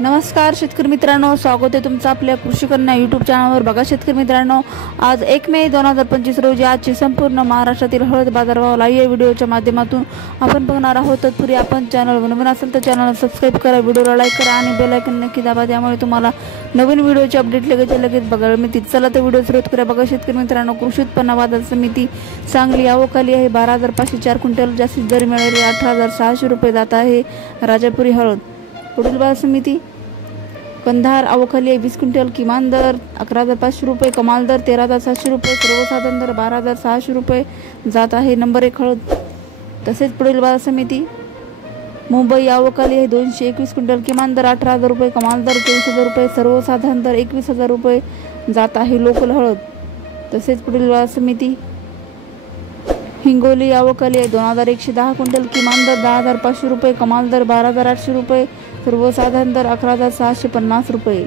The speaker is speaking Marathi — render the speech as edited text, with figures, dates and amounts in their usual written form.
नमस्कार शेतकरी मित्रांनो, स्वागत आहे तुमचं आपल्या कृषी कन्या यूट्यूब चॅनलवर। बघा शेतकरी मित्रांनो, आज 1 मे 2025 रोजी आजची संपूर्ण महाराष्ट्रातील हळद बाजारभाव लाईव्ह व्हिडिओच्या माध्यमातून आपण बघणार आहोत। तत्पूर्वी आपण चॅनल नवीन असेल तर चॅनलला सबस्क्राईब करा, व्हिडिओला लाईक करा आणि बेल आयकॉन नक्की दाबा, त्यामुळे तुम्हाला नवीन व्हिडिओचे अपडेट लगेच बघायला मिळतील। चला तर व्हिडिओ सुरू करूया। बघा शेतकरी मित्रांनो, कृषी उत्पन्न बाजार समिती सांगली आवकाली आहे 12,504 क्विंटल, जास्तीत दर मिळालेले 18,600 रुपये जात आहे राजापुरी हळद। पुढील बाजार समिती कंधार आवकाली आहे 20 क्विंटल, किमान दर 11,500 रुपये, कमाल दर 13,700 रुपये, सर्वसाधारण दर 12,600 रुपये जात आहे नंबर 1 हळद। तसेच पुढील बाजार समिती मुंबई आवकाली आहे 221 क्विंटल, किमान दर 18,000 रुपये, कमाल दर 24,000 रुपये, सर्वसाधारण दर 21,000 रुपये जात आहे लोकल हळद। तसेच पुढील बाजार समिती हिंगोली आवकाली आहे 2,110 क्विंटल, किमान दर 10,500 रुपये, कमाल दर 12,800 रुपये, सर्वसाधारण दर 11,650 रुपये।